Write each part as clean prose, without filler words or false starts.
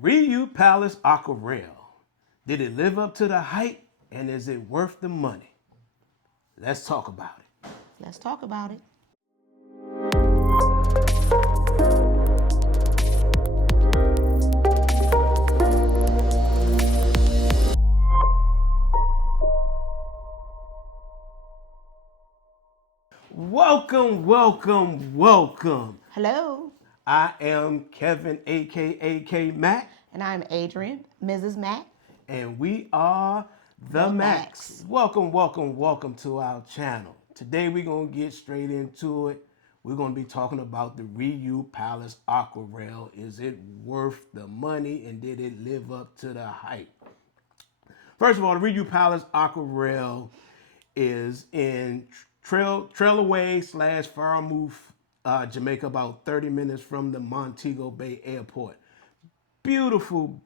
RIU Palace Aquarelle. Did it live up to the hype, and is it worth the money? Let's talk about it. Let's talk about it. Welcome. Hello. I am Kevin, aka Mack, And I'm Adrian, Mrs. Mack. and we are the The Macks. Macks. Welcome to our channel. Today we're gonna get straight into it. We're gonna be talking about the RIU Palace Aquarelle. Is it worth the money, and did it live up to the hype? First of all, the RIU Palace Aquarelle is in Trailaway / Falmouth, Jamaica, about 30 minutes from the Montego Bay Airport. Beautiful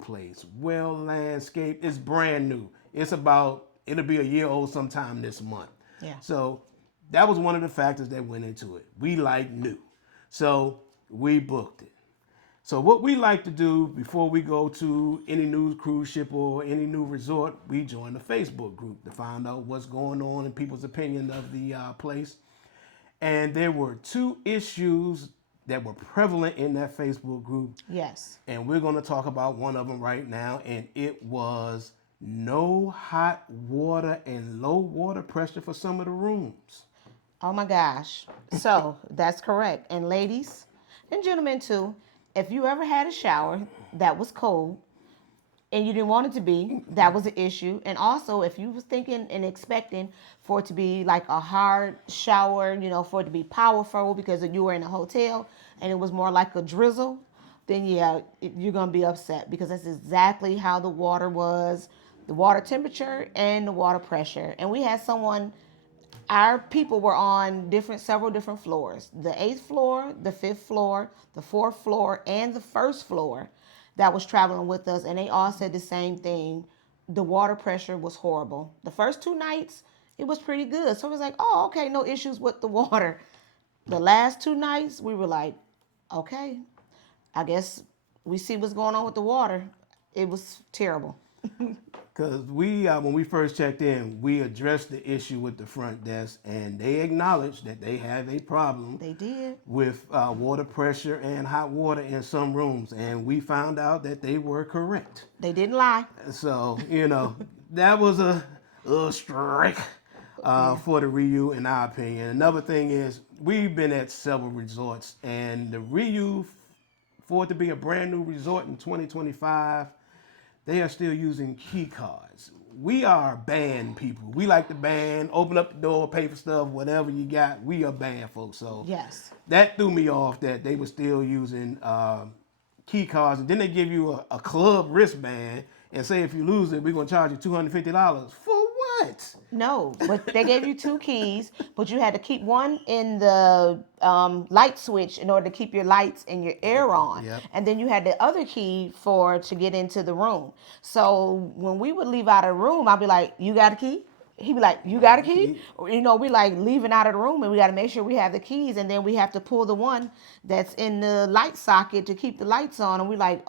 place. Well landscaped. It's brand new. It'll be a year old sometime this month. Yeah. So that was one of the factors that went into it. We like new. So we booked it. So what we like to do before we go to any new cruise ship or any new resort, we join the Facebook group to find out what's going on and people's opinion of the place. And there were two issues that were prevalent in that Facebook group. Yes. And we're going to talk about one of them right now. And it was no hot water and low water pressure for some of the rooms. Oh my gosh. So that's correct. And ladies and gentlemen too, if you ever had a shower that was cold and you didn't want it to be, that was an issue. And also if you was thinking and expecting for it to be like a hard shower, for it to be powerful because you were in a hotel and it was more like a drizzle, then yeah, you're going to be upset because that's exactly how the water was, the water temperature and the water pressure. And we had our people were on several different floors. The 8th floor, the 5th floor, the 4th floor, and the 1st floor that was traveling with us. And they all said the same thing. The water pressure was horrible. The first 2 nights, it was pretty good. So it was like, oh, okay, no issues with the water. The last 2 nights, we were like, okay, I guess we see what's going on with the water. It was terrible. Because when we first checked in, we addressed the issue with the front desk, and they acknowledged that they have a problem. They did. With water pressure and hot water in some rooms, and we found out that they were correct. They didn't lie. So that was a little strike for the RIU, in our opinion. Another thing is we've been at several resorts, and the RIU, for it to be a brand new resort in 2025. They are still using key cards. We are band people. We like to band, open up the door, pay for stuff, whatever you got. We are band folks. So yes, that threw me off that they were still using key cards. And then they give you a club wristband and say if you lose it, we're going to charge you $250. For what? no, but they gave you 2 keys, but you had to keep one in the light switch in order to keep your lights and your air on. Yep. And then you had the other key to get into the room. So when we would leave out of the room, I'd be like, you got a key? He'd be like, you got a key? We like leaving out of the room and we got to make sure we have the keys. And then we have to pull the one that's in the light socket to keep the lights on. And we like,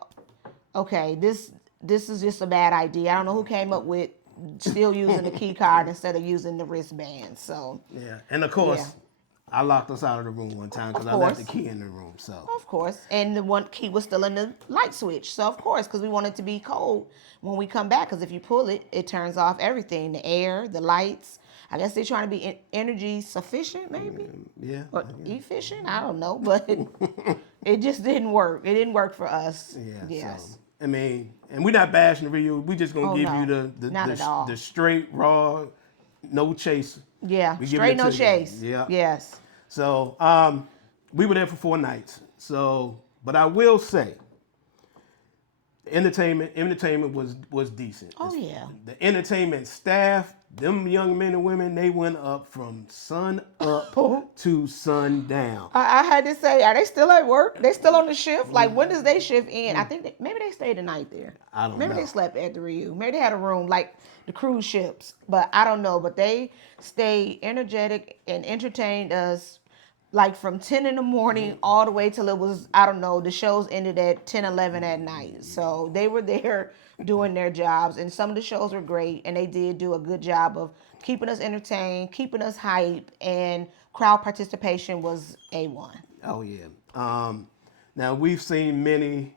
okay, this is just a bad idea. I don't know who came up with still using the key card instead of using the wristband. So yeah, and of course, yeah. I locked us out of the room one time because I left the key in the room. So Of course, and the one key was still in the light switch. So of course, because we want it to be cold when we come back. Because if you pull it, it turns off everything: the air, the lights. I guess they're trying to be energy sufficient, maybe. yeah, Or efficient. I don't know, but it just didn't work. It didn't work for us. yeah. Yes. So, I mean, and we're not bashing the RIU. We just gonna give no. you Not at all. the straight raw, no chaser. Yeah. We give Straight it no to you. chase. Yeah. Yes. So we were there for 4 nights. So, but I will say, entertainment was decent. Oh yeah. The entertainment staff, them young men and women, they went up from sun up to sundown. I had to say, are they still at work? They still on the shift? Like, when does they shift in? I think maybe they stayed the night there. I don't maybe know. they slept at the RIU. Maybe they had a room like the cruise ships. But I don't know. But they stayed energetic and entertained us like from 10 in the morning all the way till it was, I don't know, the shows ended at 10, 11 at night. So they were there doing their jobs, and some of the shows were great, and they did do a good job of keeping us entertained, keeping us hyped, and crowd participation was A1. Oh yeah. Now we've seen many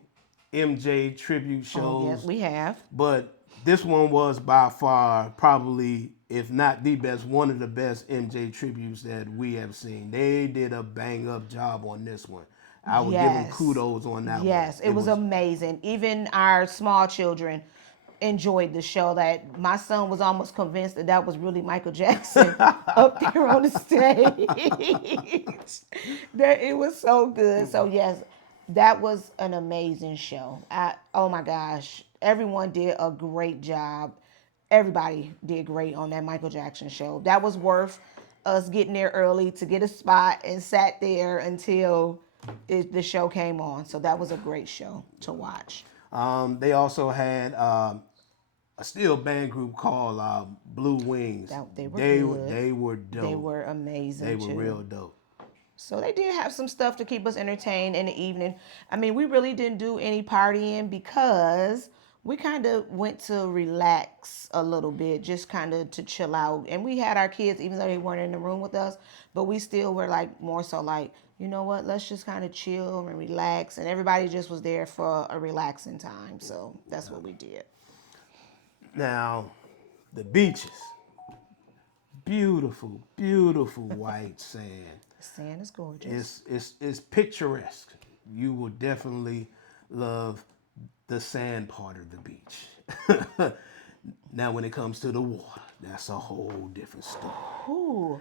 MJ tribute Oh, yeah, shows, we have. but this one was by far probably, if not the best, one of the best MJ tributes that we have seen. They did a bang up job on this one. I would give them Yes. kudos on that one. Yes, it was amazing. Even our small children enjoyed the show. That my son was almost convinced that that was really Michael Jackson up there on the stage. That it was so good. So yes, that was an amazing show. Oh my gosh, everyone did a great job. Everybody did great on that Michael Jackson show. That was worth us getting there early to get a spot and sat there until the show came on. So that was a great show to watch. They also had a steel band group called Blue Wings. They were good. They were dope. They were amazing. They were too. real dope. So they did have some stuff to keep us entertained in the evening. I mean, we really didn't do any partying because we kind of went to relax a little bit, just kind of to chill out. And we had our kids, even though they weren't in the room with us, but we still were like more so like, you know what, let's just kind of chill and relax. And everybody just was there for a relaxing time. So that's what we did. Now, the beaches. Beautiful, beautiful white sand. The sand is gorgeous. It's picturesque. You will definitely love the sand part of the beach. Now, when it comes to the water, that's a whole different story. Ooh.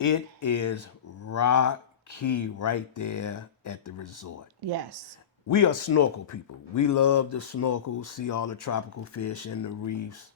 It is rocky right there at the resort. Yes. We are snorkel people. We love to snorkel, see all the tropical fish and the reefs.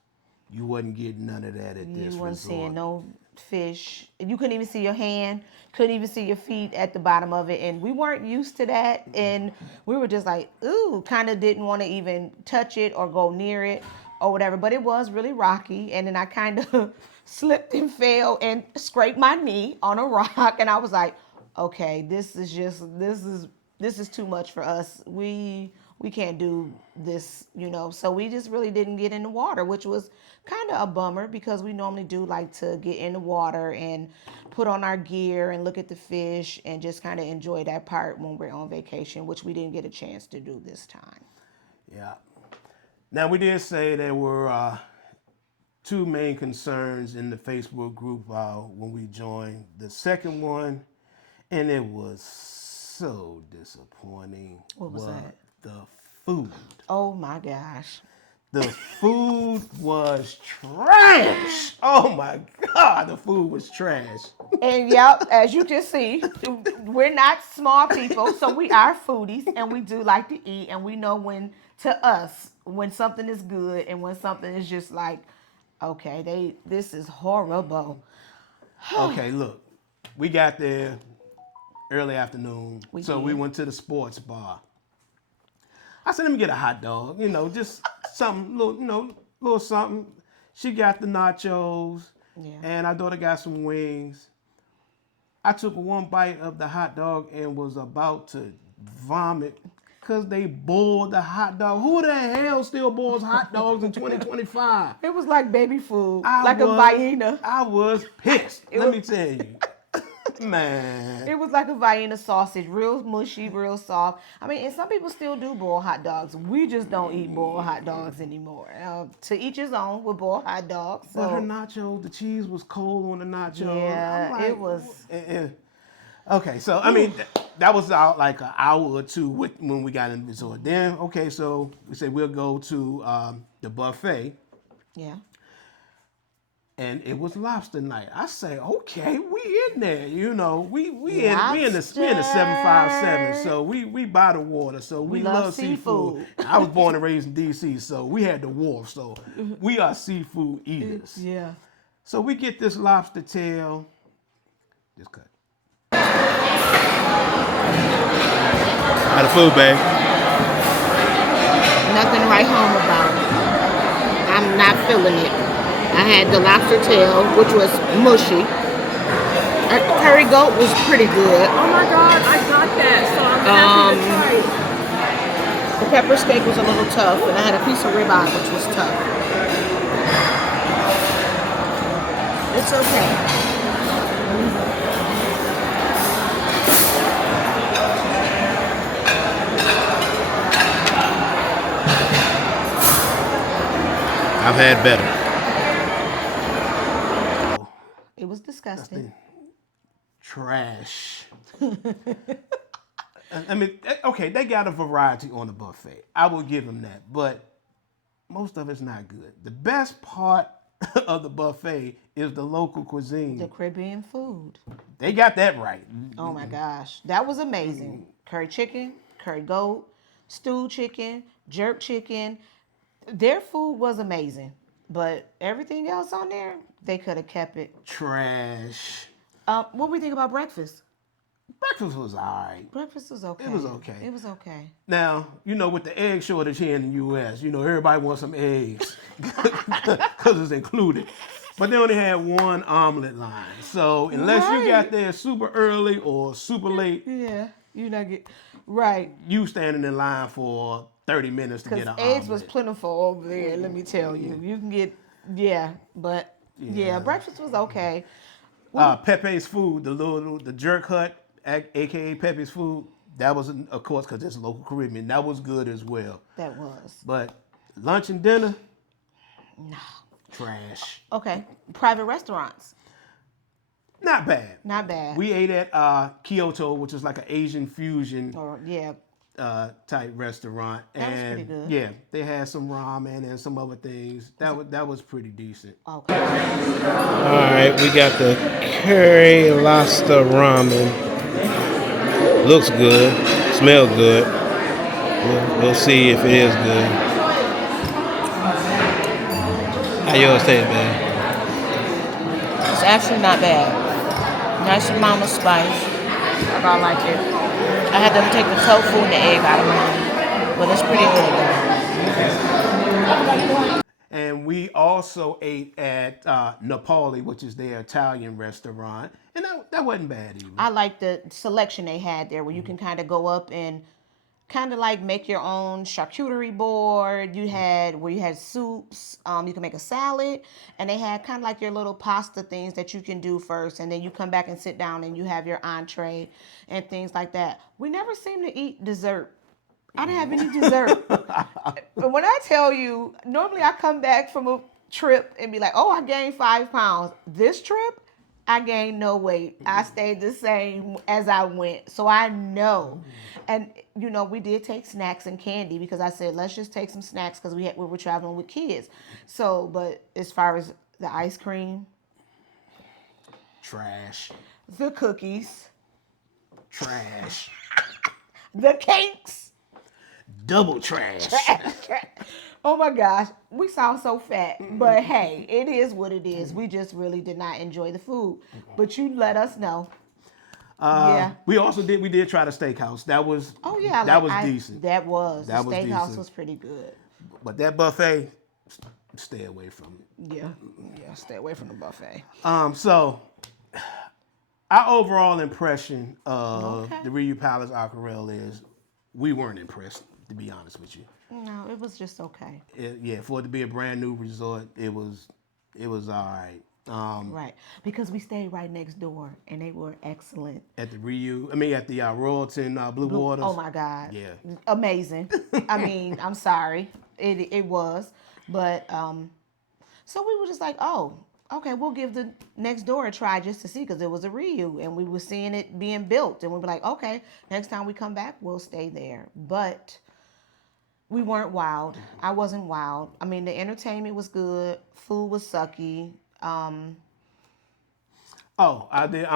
You wasn't getting none of that at this resort. You wasn't seeing no fish. You couldn't even see your hand. Couldn't even see your feet at the bottom of it. And we weren't used to that. And we were just like, ooh, kind of didn't want to even touch it or go near it or whatever. But it was really rocky. And then I kind of slipped and fell and scraped my knee on a rock. And I was like, okay, this is too much for us. We can't do this, you know. So we just really didn't get in the water, which was kind of a bummer because we normally do like to get in the water and put on our gear and look at the fish and just kind of enjoy that part when we're on vacation, which we didn't get a chance to do this time. Yeah. Now, we did say there were two main concerns in the Facebook group when we joined. The second one, and it was so disappointing. What was that? The food. Oh my gosh. The food was trash. Oh my God, the food was trash. And yep, as you can see, we're not small people, so we are foodies and we do like to eat, and we know when something is good and when something is just like, okay, this is horrible. Okay, look, we got there early afternoon, we went to the sports bar. I said, let me get a hot dog, just something, little something. She got the nachos, and our daughter got some wings. I took one bite of the hot dog and was about to vomit because they boiled the hot dog. Who the hell still boils hot dogs in 2025? It was like baby food, a Vienna. I was pissed, let me tell you. Man. It was like a Vienna sausage, real mushy, real soft. I mean, and some people still do boiled hot dogs. We just don't eat boiled hot dogs anymore. To each his own with boiled hot dogs. So. But her nachos, the cheese was cold on the nachos. Yeah, it was. Okay, so, I mean, that was out like an hour or two when we got in the resort. Then, okay, so we said we'll go to the buffet. Yeah. And it was lobster night. I say, okay, we in there, we in the 757. So we by the water. So we love seafood. I was born and raised in DC, so we had the wharf. So we are seafood eaters. Yeah. So we get this lobster tail. Just cut. How the food, babe? Nothing to write home about. I'm not feeling it. I had the lobster tail, which was mushy. Curry goat was pretty good. Oh my God, I got that, so I'm happy to try it. The pepper steak was a little tough, and I had a piece of ribeye, which was tough. It's okay. I've had better. It was disgusting. Trash. I mean, okay, they got a variety on the buffet. I will give them that, but most of it's not good. The best part of the buffet is the local cuisine. The Caribbean food. They got that right. Oh my gosh, that was amazing. Curry chicken, curry goat, stewed chicken, jerk chicken. Their food was amazing, but everything else on there, they could have kept it. Trash. What do we think about breakfast? Breakfast was all right. Breakfast was okay. It was okay. It was okay. Now, with the egg shortage here in the U.S., everybody wants some eggs because it's included. But they only had one omelet line. So unless you got there super early or super late, yeah, you not get right. You standing in line for 30 minutes to get an omelet. Eggs was plentiful over there. Let me tell you, you can get but breakfast was okay. Pepe's food, the jerk hut, aka Pepe's food, that was of course because it's local Caribbean. That was good as well. That was. But lunch and dinner, no. Trash. Okay, private restaurants. Not bad. Not bad. We ate at Kyoto, which is like an Asian fusion type restaurant. That was pretty good. Yeah, they had some ramen and some other things. That was pretty decent. Okay. All right, we got the curry lobster ramen. Looks good. Smells good. We'll see if it is good. How yours taste, man? It's actually not bad. Nice amount of spice. I like it. I had them take the tofu and the egg out of mine, but it's pretty good. And we also ate at Napoli, which is their Italian restaurant, and that wasn't bad either. I like the selection they had there, where you can kind of go up and kind of like make your own charcuterie board. You had soups. You can make a salad, and they had kind of like your little pasta things that you can do first, and then you come back and sit down and you have your entree and things like that. We never seem to eat dessert. I didn't have any dessert. But when I tell you, normally I come back from a trip and be like, oh, I gained 5 pounds. This trip, I gained no weight. I stayed the same as I went. So I know. And, we did take snacks and candy because I said, let's just take some snacks because we were traveling with kids. So, but as far as the ice cream. Trash. The cookies. Trash. The cakes. Double trash. Oh my gosh, we sound so fat, but hey, it is what it is. We just really did not enjoy the food, but you let us know. We did try the steakhouse. That was decent. The steakhouse was pretty good. But that buffet, stay away from it. Yeah, stay away from the buffet. So our overall impression of the RIU Palace Aquarelle is we weren't impressed, to be honest with you. No, it was just okay. For it to be a brand new resort, it was all right. Right, because we stayed right next door, and they were excellent. At the at the Royalton Blue Waters. Oh my God! Yeah, amazing. I mean, I'm sorry, it was, but so we were just like, oh, okay, we'll give the next door a try just to see, because it was a RIU, and we were seeing it being built, and we were like, okay, next time we come back, we'll stay there, but. We weren't wild. I wasn't wild. I mean, the entertainment was good. Food was sucky. I'm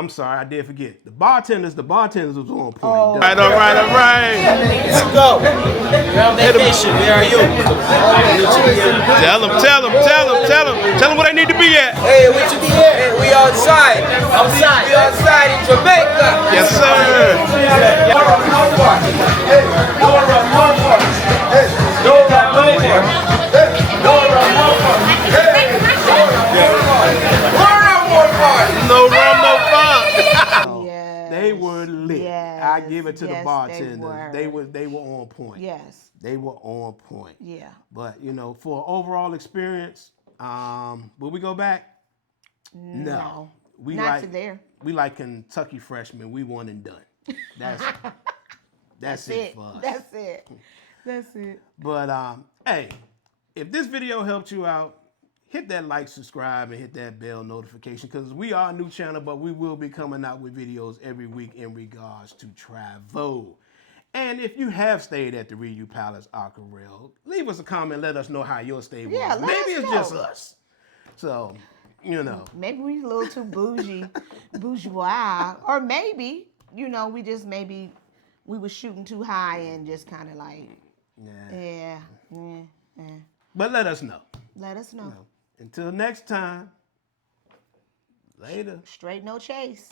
sorry, I did forget. The bartenders was on point. Oh. All right. Let's go. We're on vacation. Where are you? Tell them where they need to be at. Hey, what you be at? Hey, we outside. We outside in Jamaica. Yes, sir. No rum, no fun. to the Yes, they bartenders. were. They were on point. Yes. They were on point. Yeah. But you know, for overall experience, will we go back? No. We Not to there. We like Kentucky freshmen. We one and done. That's it for us. That's it. That's it. But hey, if this video helped you out, hit that like, subscribe, and hit that bell notification because we are a new channel, but we will be coming out with videos every week in regards to travel. And if you have stayed at the RIU Palace Aquarelle, leave us a comment. Let us know how your stay was. Yeah, let Maybe us it's know. just us. So, you know. Maybe we a little too bourgeois, or maybe we were shooting too high and just kind of like, yeah. But let us know. Let us know. Until next time, later. Straight no chase.